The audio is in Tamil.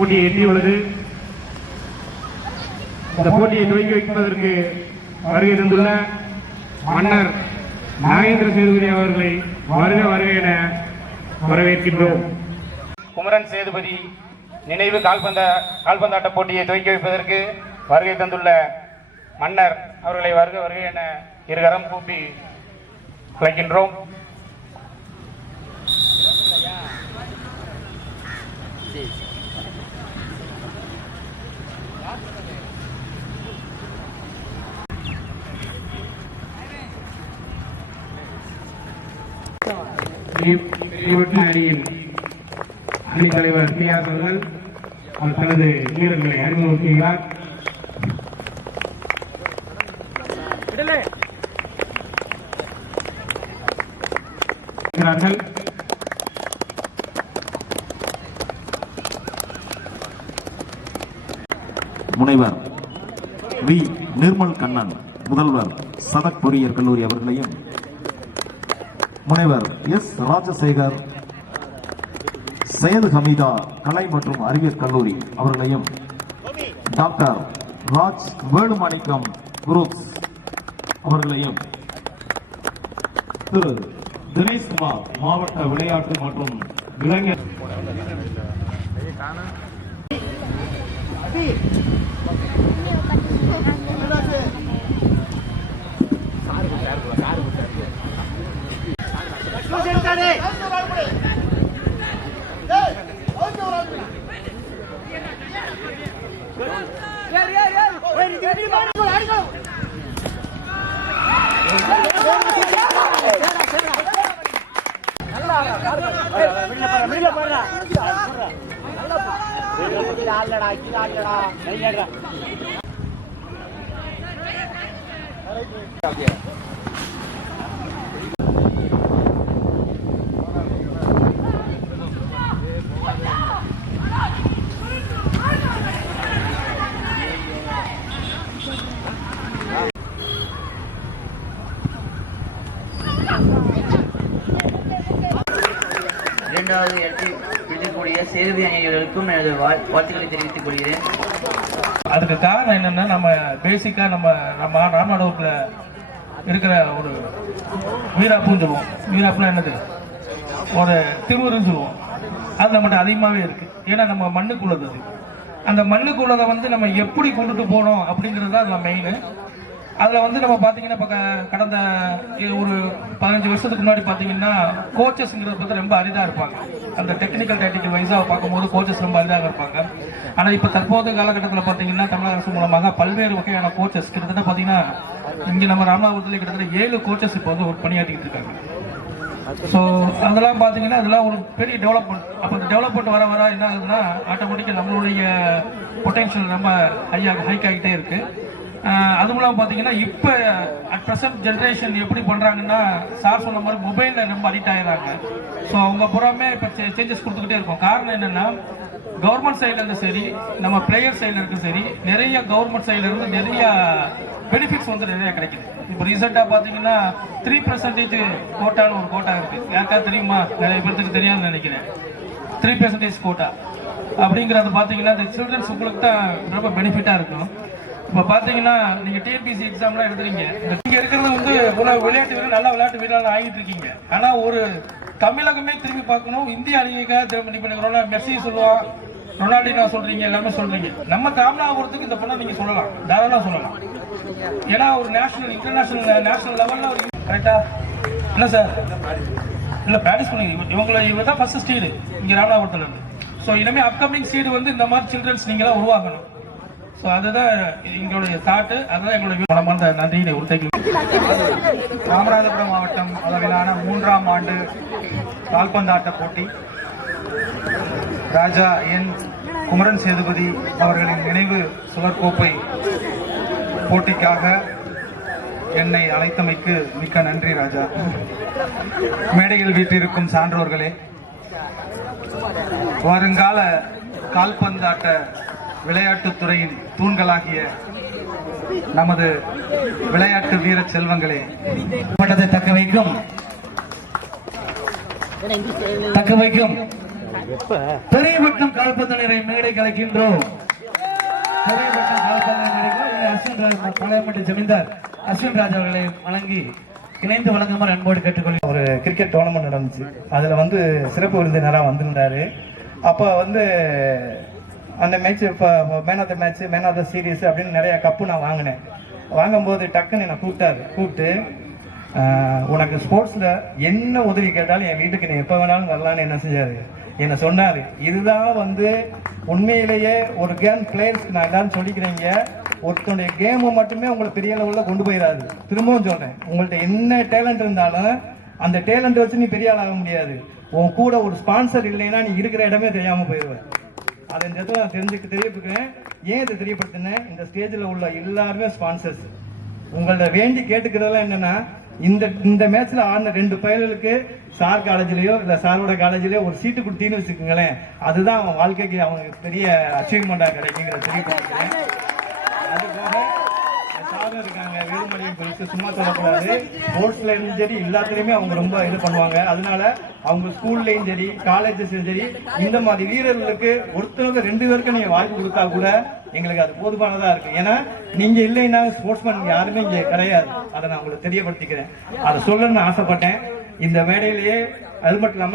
போட்டியை எட்டியுள்ளது. இந்த போட்டியை துவக்கி வைப்பதற்கு வருகை தந்துள்ள மன்னர் நாகேந்திர சேதுபதி அவர்களை வருக வருக என வரவேற்கின்றோம். குமரன் சேதுபதி நினைவு கால்பந்தாட்ட போட்டியை துவக்கி வைப்பதற்கு வருகை தந்துள்ள மன்னர் அவர்களை வருக வருக என இருகரம் கூப்பி அழைக்கின்றோம். அணியின் அணித் தலைவர் பியாஸ் அவர்கள் தனது வீரர்களை அறிமுகப்படுத்துகிறார். முனைவர் வி நிர்மல் கண்ணன் முதல்வர் சதக் பொறியியல் கல்லூரி அவர்களையும், முனைவர் எஸ் ராஜசேகர் சையது ஹமீதா கலை மற்றும் அறிவியல் கல்லூரி அவர்களையும், டாக்டர் ராஜ் வேலுமாணிக்கம் குரூப்ஸ் அவர்களையும், திரு தினேஷ்குமார் மாவட்ட விளையாட்டு மற்றும் இளைஞர் இரண்டாவது இடத்தில் பிடிக்கக்கூடிய சேதுபதி அணிகளுக்கும் எனது வாழ்த்துக்களை தெரிவித்துக் கொள்கிறேன். அதுக்கு காரணம் என்னன்னா, நம்ம பேசிக்கா நம்ம ராமநாதபுரத்துல இருக்கிற ஒரு வீராப்புன்னு சொல்லுவோம். வீராப்புனா என்னது, ஒரு திருவுருன்னு சொல்லுவோம். அது நம்மகிட்ட அதிகமாகவே இருக்கு. ஏன்னா நம்ம மண்ணுக்குள்ளது. அந்த மண்ணுக்குள்ளதை நம்ம எப்படி கொண்டுட்டு போனோம் அப்படிங்கிறது தான் அதில் மெயின். அதில் நம்ம பார்த்தீங்கன்னா இப்போ கடந்த ஒரு 15 வருஷத்துக்கு முன்னாடி பார்த்தீங்கன்னா கோச்சஸ்ங்கிறத பற்றி ரொம்ப அரிதாக இருப்பாங்க. அந்த டெக்னிக்கல் டைட்டிக்கல் வைஸாக பார்க்கும்போது கோச்சஸ் ரொம்ப அரிதாக இருப்பாங்க. ஆனால் இப்போ தற்போது காலகட்டத்தில் பார்த்தீங்கன்னா தமிழக அரசு மூலமாக பல்வேறு வகையான கோச்சஸ் கிட்டத்தட்ட பார்த்தீங்கன்னா இங்கே நம்ம ராமநாதபுரத்தில் கிட்டத்தட்ட 7 கோச்சஸ் இப்போ ஒர்க் பணியாற்றிக்கிட்டு இருக்காங்க. ஸோ அதெல்லாம் பார்த்தீங்கன்னா அதெல்லாம் ஒரு பெரிய டெவலப்மெண்ட். அப்போ அந்த டெவலப்மெண்ட் வர வர என்ன ஆகுதுன்னா, ஆட்டோமேட்டிக்காக நம்மளுடைய பொட்டென்ஷியல் ரொம்ப ஹைக் ஆகிட்டே இருக்குது. அது மூலம் பார்த்தீங்கன்னா இப்போ அட் ப்ரெசன்ட் ஜென்ரேஷன் எப்படி பண்ணுறாங்கன்னா, சார் சொன்ன மாதிரி மொபைலில் ரொம்ப அடிக்ட் ஆகிடுறாங்க. ஸோ அவங்க புறமே இப்போ சேஞ்சஸ் கொடுத்துக்கிட்டே இருக்கும். காரணம் என்னென்னா, கவர்மெண்ட் சைட்லேருந்து சரி, நம்ம பிளேயர் சைடில் இருக்கு சரி, நிறைய கவர்மெண்ட் சைட்லேருந்து நிறைய பெனிஃபிட்ஸ் நிறைய கிடைக்குது. இப்போ ரீசெண்டாக பார்த்தீங்கன்னா 3% கோட்டான்னு ஒரு கோட்டா இருக்குது. யாருக்காவது தெரியுமா? நிறைய பேருக்கு தெரியாதுன்னு நினைக்கிறேன். 3% கோட்டா அப்படிங்கிறது பார்த்தீங்கன்னா இந்த சில்ட்ரன்ஸ் உங்களுக்கு தான் ரொம்ப பெனிஃபிட்டாக இருக்கும். இப்போ பார்த்தீங்கன்னா நீங்கள் டிஎன்பிசி எக்ஸாம்லாம் எழுதுறீங்க. இங்கே இருக்கிறது விளையாட்டு வீரர், நல்ல விளையாட்டு வீரர்கள் ஆகிட்டு இருக்கீங்க. ஆனால் ஒரு தமிழகமே திரும்பி பார்க்கணும். இந்திய அணிக்காக திரும்ப இப்போ மெஸ்ஸி சொல்லுவான், ரொனால்டினோ சொல்றீங்க, எல்லாமே சொல்றீங்க. நம்ம ராமநாதபுரத்துக்கு இந்த பொண்ணை நீங்க சொல்லலாம், தாராளமாக சொல்லலாம். ஏன்னா ஒரு நேஷனல் இன்டர்நேஷனல் நேஷனல் லெவலில் ஒரு கரெக்டா இல்லை சார்? இல்லை ப்ராக்டிஸ் பண்ணுங்க. இவங்க தான் ஃபர்ஸ்ட் ஸ்டீடு இங்கே ராமநாதபுரத்தில் இருந்து. ஸோ இனிமேல் அப்கமிங் ஸ்டீடு இந்த மாதிரி சில்ட்ரன்ஸ் நீங்களாம் உருவாக்கணும். ஸோ அதுதான் எங்களுடைய தாட்டு. அதுதான் எங்களுடைய மனமார்ந்த நன்றியை உறுதிகள். ராமநாதபுரம் மாவட்டம் அளவிலான 3ஆம் ஆண்டு கால்பந்தாட்ட போட்டி ராஜா என் குமரன் சேதுபதி அவர்களின் நினைவு சுழற்கோப்பை போட்டிக்காக என்னை அழைத்தமைக்கு மிக்க நன்றி ராஜா. மேடையில் வீற்றிருக்கும் சான்றோர்களே, வருங்கால கால்பந்தாட்ட விளையாட்டுத்துறையின் தூண்களாகிய நமது விளையாட்டு வீர செல்வங்களே, பட்டத்தை தக்க வைக்கும் பெரியபட்டம் கால்பந்து மேடை கலைக்கின்றோம். பெரியபட்டம் கால்பந்து மேடைக்கு அஸ்வின் ராஜ் பாளையம்பட்டி ஜமீன்தார் அஸ்வின் ராஜ் அவர்களை வழங்கி இணைந்து வழங்குமாறு அன்போடு கேட்டுக்கொள்ள. ஒரு கிரிக்கெட் டோர்னமெண்ட் நடந்துச்சு. அதுல சிறப்பு விருந்தினராக வந்திருந்தாரு. அப்ப அந்த மேட்ச் இப்போ man of the match, man of the series அப்படின்னு நிறைய கப்பு நான் வாங்கினேன். வாங்கும்போது டக்குன்னு என்னை கூப்பிட்டு உனக்கு ஸ்போர்ட்ஸ்ல என்ன உதவி கேட்டாலும் என் வீட்டுக்கு நீ எப்ப வேணாலும் வரலான்னு என்ன செஞ்சாரு, என்ன சொன்னாரு. இதுதான் உண்மையிலேயே ஒரு கேம் பிளேயர்ஸ்க்கு நான் எல்லாரும் சொல்லிக்கிறீங்க, ஒருத்தனுடைய கேமு மட்டுமே உங்களை பெரிய லெவலில் கொண்டு போயிடாது. திரும்பவும் சொல்றேன், உங்கள்ட்ட என்ன டேலண்ட் இருந்தாலும் அந்த டேலண்ட் வச்சு நீ பெரிய ஆள் ஆக முடியாது. உன் கூட ஒரு ஸ்பான்சர் இல்லைன்னா நீ இருக்கிற இடமே தெரியாம போயிடுவேன். அதை இந்த இடத்துல நான் தெரியப்படுத்துறேன். ஏன் இதை தெரியப்படுத்தினேன், இந்த ஸ்டேஜில் உள்ள எல்லாருமே ஸ்பான்சர்ஸ். உங்கள்ட்ட வேண்டி கேட்டுக்கிறதெல்லாம் என்னன்னா, இந்த மேட்ச்ல ஆடின 2 பயல்களுக்கு சார் காலேஜ்லயோ இல்ல சாரோட காலேஜ்லயோ ஒரு சீட்டு கொடுத்தீங்கன்னு வச்சுக்கோங்களேன், அதுதான் அவன் வாழ்க்கைக்கு அவனுக்கு பெரிய அச்சீவ்மெண்டா கிடைக்குங்கிற தெரியப்படுத்துறேன். அது போக சாரும் இருக்காங்க, வேலுமணியும் போயிட்டு சும்மா சொல்லக்கூடாது. ஸ்போர்ட்ஸ்ல இருந்து சரி எல்லாத்துலயுமே அவங்க ரொம்ப இது பண்ணுவாங்க. அதனால அவங்க ஸ்கூல்லையும் சரி காலேஜஸ்லயும் சரி இந்த மாதிரி வீரர்களுக்கு ஒருத்தருக்கு 2 பேருக்கு நீங்க வாய்ப்பு கொடுத்தா கூட எங்களுக்கு அது போதுமானதா இருக்கு. ஏன்னா நீங்க இல்லைன்னா ஸ்போர்ட்ஸ்மேன் யாருமே இங்க கிடையாது. அதை நான் உங்களுக்கு தெரியப்படுத்திக்கிறேன். அதை சொல்லணும்னு ஆசைப்பட்டேன் இந்த மேடையிலேயே. அது மட்டும் இல்லாம